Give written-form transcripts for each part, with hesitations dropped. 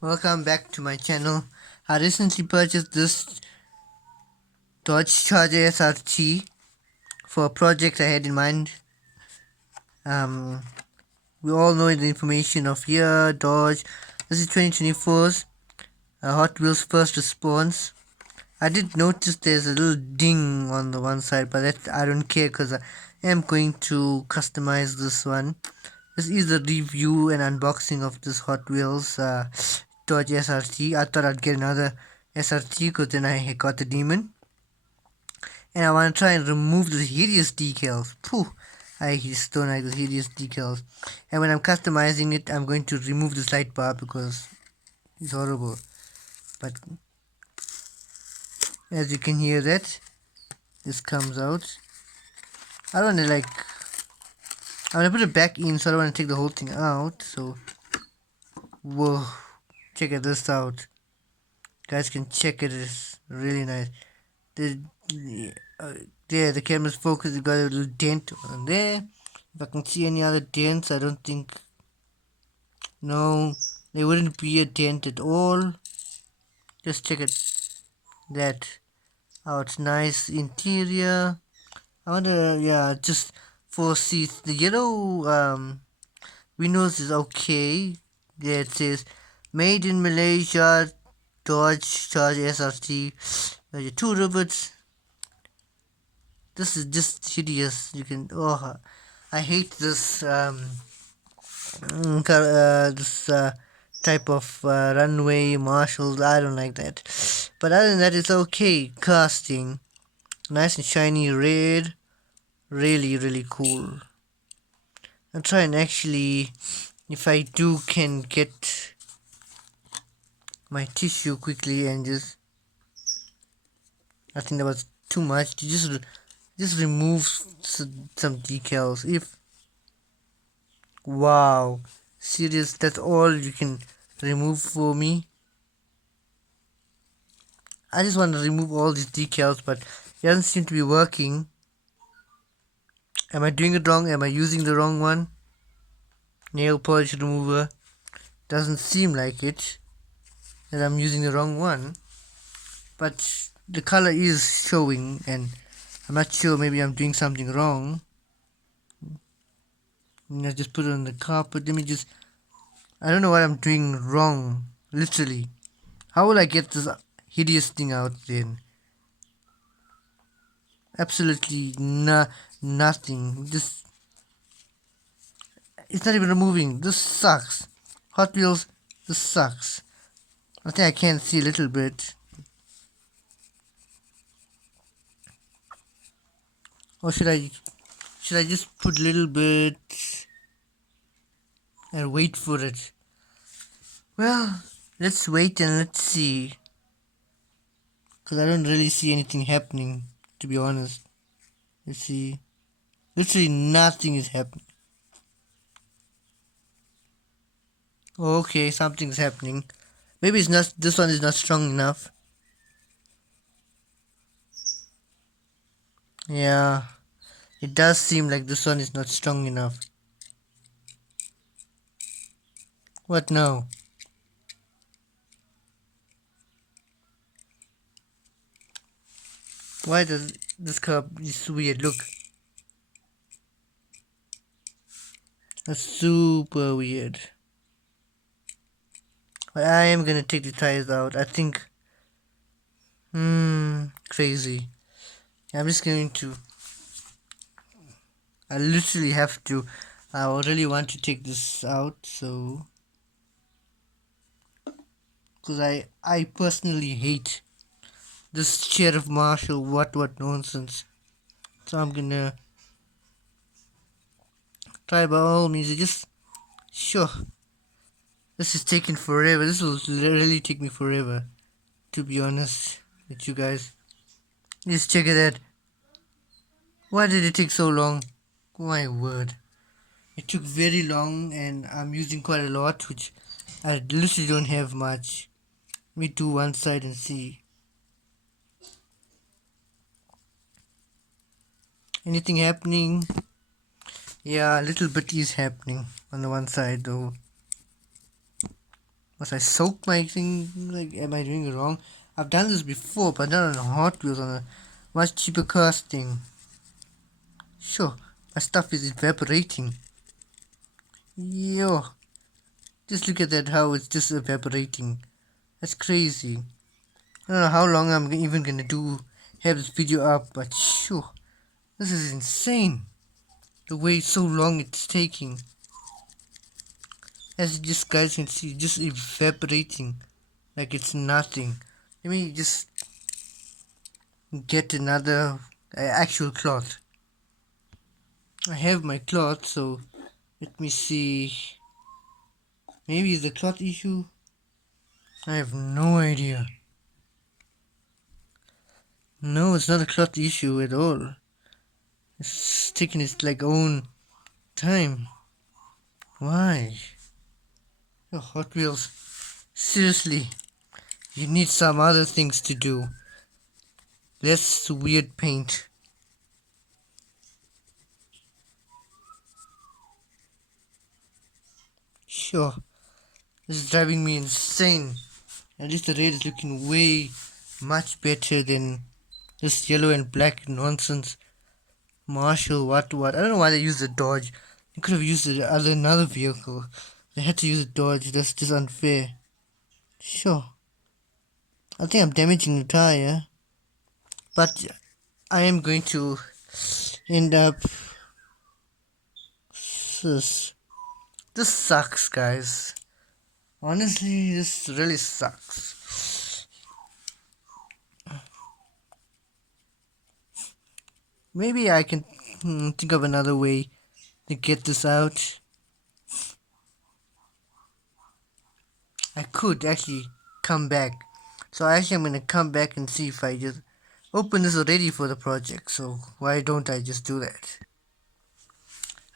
Welcome back to my channel. I recently purchased this Dodge Charger SRT for a project I had in mind. Um, we all know the information of here, Dodge. This is 2024's Hot Wheels first response. I did notice there's a little ding on the one side, but that I don't care because I am going to customize this one. This is a review and unboxing of this Hot Wheels Dodge SRT. I thought I'd get another SRT because then I got the Demon. And I want to try and remove the hideous decals. Pooh, I just don't like the hideous decals. And when I'm customizing it, I'm going to remove this light bar because it's horrible. But as you can hear that, this comes out. I don't want to I'm going to put it back in, so I don't want to take the whole thing out. So, whoa, check this out. Guys can check it, it's really nice. The, uh, there, the camera's focused, it got a little dent on there. If I can see any other dents, I don't think, no, there wouldn't be a dent at all. Just check it, that, how it's nice interior. I wonder, yeah, just 4 seats. The yellow windows is okay. There it says, made in Malaysia, Dodge Charge SRT. There's 2 rivets. This is just hideous. You can, oh, I hate this this type of runway marshals. I don't like that, but other than that, it's okay. Casting nice and shiny red, really cool. I'll try and actually, if I do, can get my tissue quickly and just, I think that was too much to just remove some decals. If, wow, serious, that's all you can remove for me? I just want to remove all these decals, but it doesn't seem to be working. Am I doing it wrong? Am I using the wrong one? Nail polish remover. Doesn't seem like it, that I'm using the wrong one. But the color is showing, and I'm not sure, maybe I'm doing something wrong. I just put it on the carpet. Let me just, I don't know what I'm doing wrong, literally. How will I get this hideous thing out then? Absolutely nothing. Just, it's not even removing. This sucks. Hot Wheels, this sucks. I think I can see a little bit. Or should I just put a little bit and wait for it? Well, let's wait and let's see. Because I don't really see anything happening, to be honest. Let's see. Literally nothing is happening. Okay, something's happening. Maybe it's not, this one is not strong enough. Yeah, it does seem like this one is not strong enough. What now? Why does this curb is weird? Look, that's super weird. But I am gonna take the tires out. I think, crazy. I'm just going to. I literally have to. I really want to take this out, so because I personally hate this sheriff marshal. What nonsense. So I'm gonna try by all means. Just sure. This is taking forever. This will really take me forever, to be honest with you guys. Just check it out. Why did it take so long? My word. It took very long and I'm using quite a lot, which I literally don't have much. Let me do one side and see. Anything happening? Yeah, a little bit is happening on the one side though. Must I soak my thing? Like, am I doing it wrong? I've done this before, but not on Hot Wheels, on a much cheaper casting. Sure, my stuff is evaporating. Yo, just look at that, how it's just evaporating. That's crazy. I don't know how long I'm even gonna have this video up, but sure, this is insane. The way so long it's taking. As you just guys can see, just evaporating like it's nothing. Let me just get another actual cloth. I have my cloth, so let me see. Maybe it's the cloth issue. I have no idea. No, it's not a cloth issue at all. It's taking its like own time. Why? Oh, Hot Wheels. Seriously, you need some other things to do. Less weird paint. Sure, this is driving me insane. At least the red is looking way much better than this yellow and black nonsense. Marshall, what? I don't know why they used the Dodge. They could have used another vehicle. They had to use a Dodge. That's just unfair. Sure. I think I'm damaging the tire. But I am going to end up... This sucks, guys. Honestly, this really sucks. Maybe I can think of another way to get this out. I could actually come back. So actually I'm gonna come back and see if I just open this already for the project. So why don't I just do that?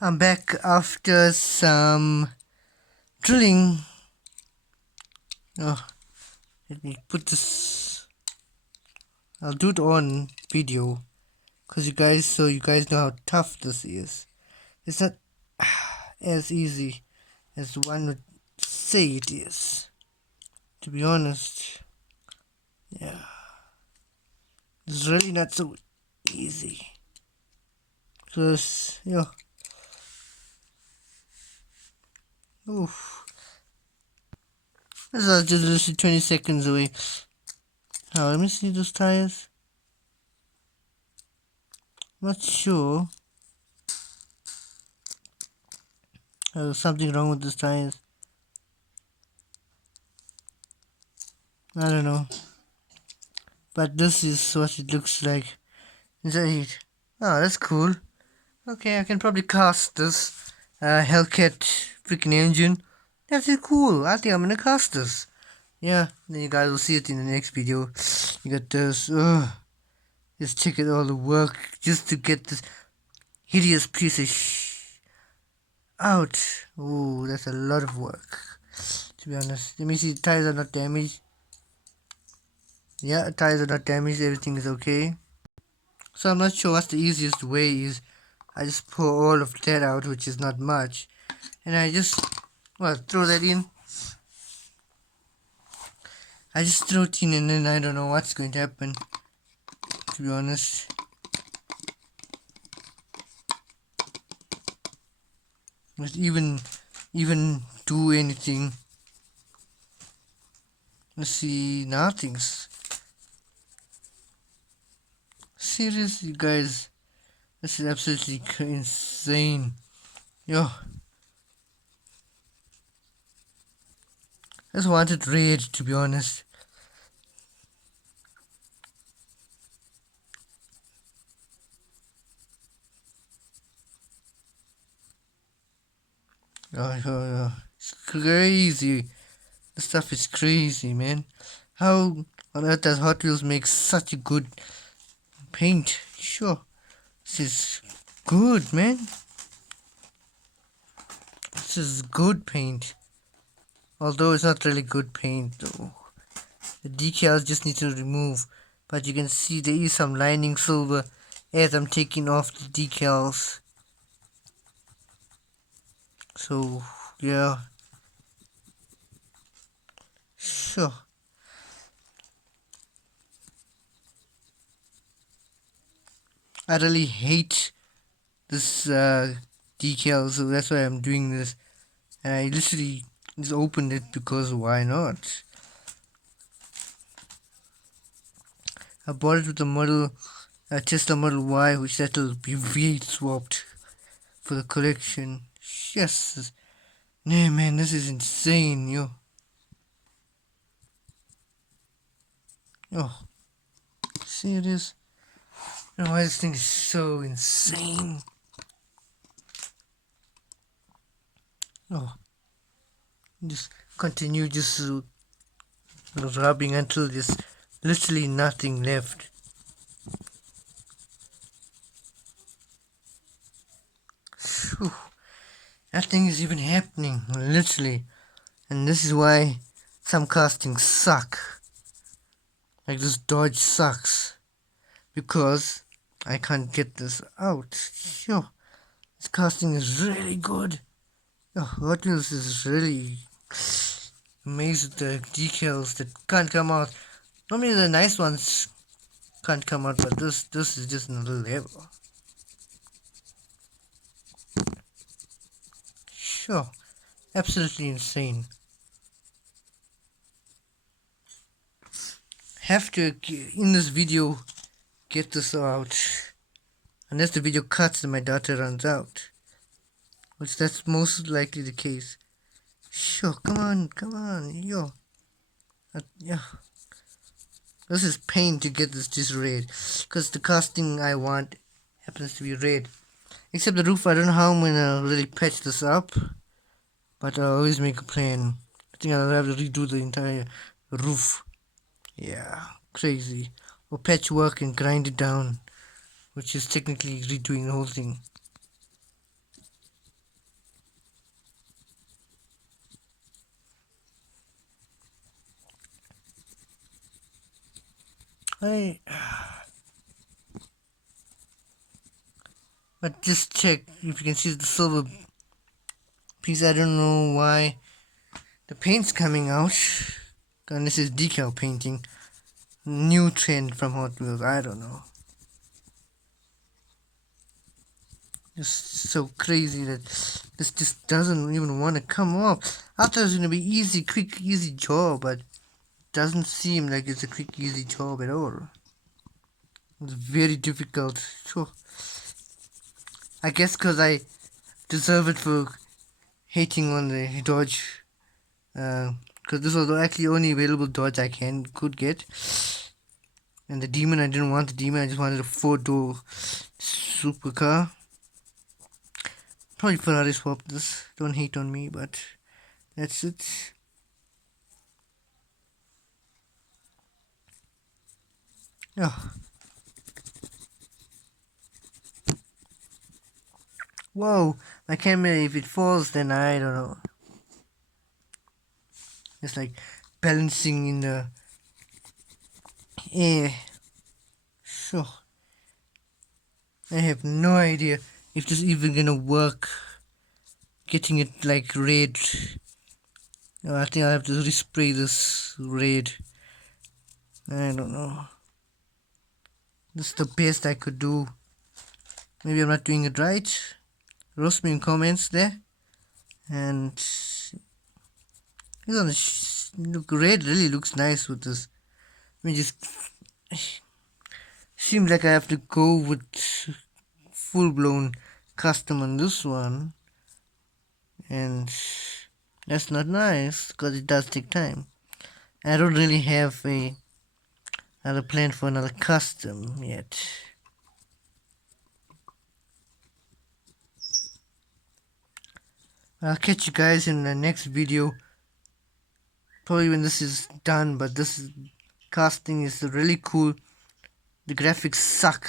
I'm back after some drilling. Oh, let me put this. I'll do it on video, cause so you guys know how tough this is. It's not as easy as one would say it is. To be honest, yeah, it's really not so easy. Cause oof. This is just literally 20 seconds away. Oh, let me see those tires. Not sure. There's something wrong with those tires. I don't know. But this is what it looks like. Is that it? Oh, that's cool. Okay, I can probably cast this Hellcat freaking engine. That's it, cool. I think I'm gonna cast this. Yeah, then you guys will see it in the next video. You got this. Just check it all the work just to get this hideous piece of out. Ooh, that's a lot of work. To be honest, let me see. Tires are not damaged. Yeah, tires are not damaged. Everything is okay. So I'm not sure what's the easiest way is. I just pour all of that out, which is not much, and I just throw that in. I just throw it in, and then I don't know what's going to happen. To be honest, not even do anything. Let's see, nothing's. Seriously, guys, this is absolutely insane. Yo, I just wanted red, to be honest. Oh, it's crazy. This stuff is crazy, man. How on earth does Hot Wheels make such a good paint? Sure, this is good, man. This is good paint. Although it's not really good paint, though. The decals just need to remove. But you can see there is some lining silver as I'm taking off the decals. So, yeah. Sure. I really hate this decal, so that's why I'm doing this. And I literally just opened it because why not? I bought it with the model Tesla Model Y, which that will be V8 swapped for the collection. Yes, nah, man, this is insane, yo. Oh, see it is. You know why this thing is so insane? Oh, just continue just rubbing until there's literally nothing left. Whew. Nothing is even happening, literally. And this is why some castings suck. Like this Dodge sucks. Because I can't get this out. Yo, this casting is really good. Yo, Hotwheels is really amazed at the decals that can't come out. Normally the nice ones can't come out, but this is just another level. Sure, absolutely insane. Have to in this video get this out, unless the video cuts and my data runs out, which that's most likely the case. Sure, come on, yo. Yeah. This is pain to get this just red, because the casting I want happens to be red. Except the roof, I don't know how I'm gonna really patch this up, but I'll always make a plan. I think I'll have to redo the entire roof. Yeah, crazy. Or patchwork and grind it down, which is technically redoing the whole thing. I, but just check if you can see the silver piece. I don't know why the paint's coming out. And this is decal painting. New trend from Hot Wheels. I don't know. Just so crazy that this just doesn't even want to come off. I thought it was gonna be easy, quick, easy job, but it doesn't seem like it's a quick, easy job at all. It's very difficult. Sure. I guess because I deserve it for hating on the Dodge. Because this was actually only available Dodge I could get. And the Demon, I didn't want the Demon. I just wanted a 4-door supercar. Probably Ferrari swapped this. Don't hate on me, but that's it. Oh. Whoa, my camera, if it falls, then I don't know. It's like balancing in the air. Sure. I have no idea if this is even gonna work. Getting it like red. No, I think I have to respray this red. I don't know. This is the best I could do. Maybe I'm not doing it right. Roast me in comments there. And look, red really looks nice with this. I mean, just seems like I have to go with full-blown custom on this one, and that's not nice because it does take time. I don't really have another plan for another custom yet. I'll catch you guys in the next video, probably when this is done, but this casting is really cool. The graphics suck.